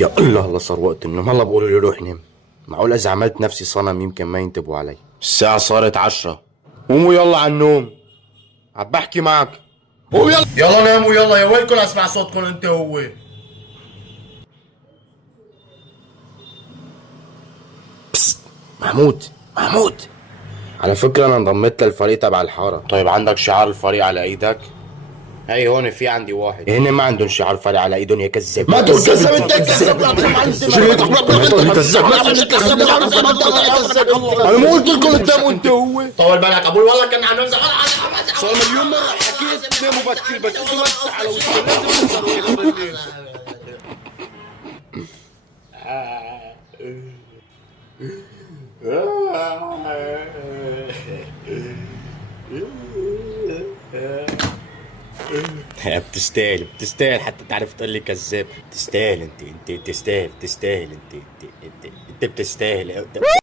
يا الله الله صار وقت النوم. هلا بقولوا لي روح نام. معقول اذا عملت نفسي صنم يمكن ما ينتبهوا علي. الساعة صارت 10. قوموا يلا على النوم. عم بحكي معك. قوم يلا يلا ناموا يلا، يا ويلكم اسمع صوتكم انت هو. بست محمود محمود، على فكرة انا انضميت للفريق تبع الحارة. طيب عندك شعار الفريق على ايدك؟ هي هون في عندي واحد. هن ما عندهم شعار فريق على ايدهم يا كذاب. ما تقول كذاب انت كذاب. انا ما قلت لكم قدام انت هو. طول بالك ابوي والله كان عم يمزح. صار مليون مرة حكيت ناموا بكير بس انتوا بس على وسط بتستاهل بتستاهل حتى تعرف تقول لي كذاب. تستاهل انت تستاهل انت بتستاهل.